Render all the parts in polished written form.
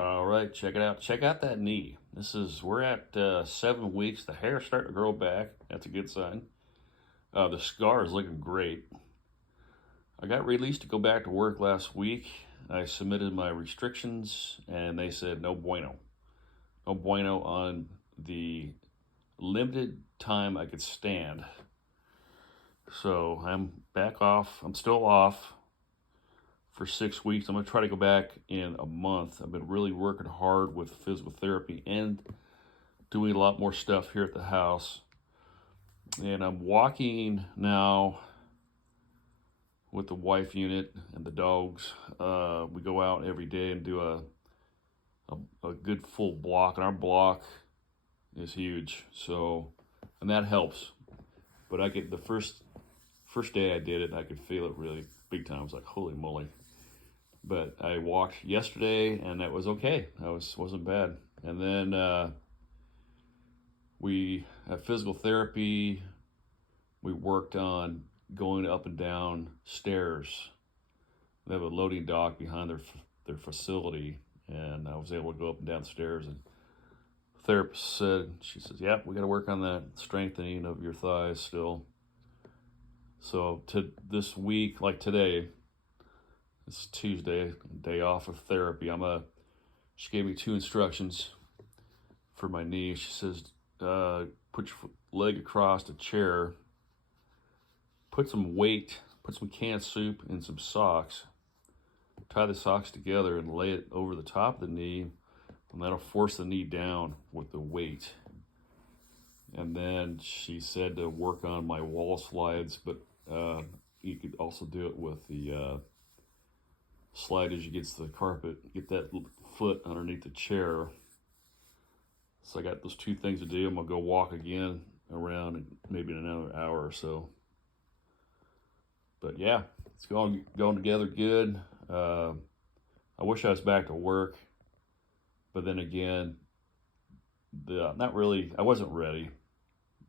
All right, check it out. Check out that knee. We're at 7 weeks. The hair's starting to grow back. That's a good sign. The scar is looking great. I got released to go back to work last week. I submitted my restrictions, and they said no bueno. No bueno on the limited time I could stand. So I'm back off. I'm still off for 6 weeks. I'm going to try to go back in a month. I've been really working hard with physical therapy and doing a lot more stuff here at the house. And I'm walking now with the wife unit and the dogs. We go out every day and do a good full block, and our block is huge. So, and that helps. But I get the first day I did it, I could feel it really big time. I was like, holy moly. But I walked yesterday, and that was okay. Wasn't bad. And then we had physical therapy. We worked on going up and down stairs. They have a loading dock behind their facility, and I was able to go up and down the stairs. And the therapist says, "Yeah, we got to work on that strengthening of your thighs still." So to this week, like today, it's Tuesday, day off of therapy. She gave me 2 instructions for my knee. She says, put your leg across a chair, put some canned soup in some socks, tie the socks together and lay it over the top of the knee, and that'll force the knee down with the weight. And then she said to work on my wall slides, but you could also do it with the slide as you get to the carpet, get that foot underneath the chair. So I got those 2 things to do. I'm gonna go walk again around maybe in another hour or so. But yeah, it's going together good. I wish I was back to work, but then again, I wasn't ready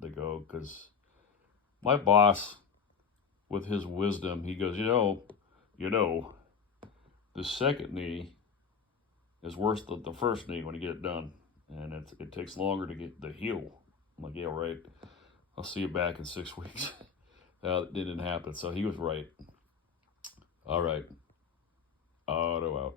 to go, because my boss, with his wisdom, he goes, you know, the second knee is worse than the first knee when you get it done, and it takes longer to get the heal. I'm like, yeah, right. I'll see you back in 6 weeks. It didn't happen, so he was right. All right. Auto out.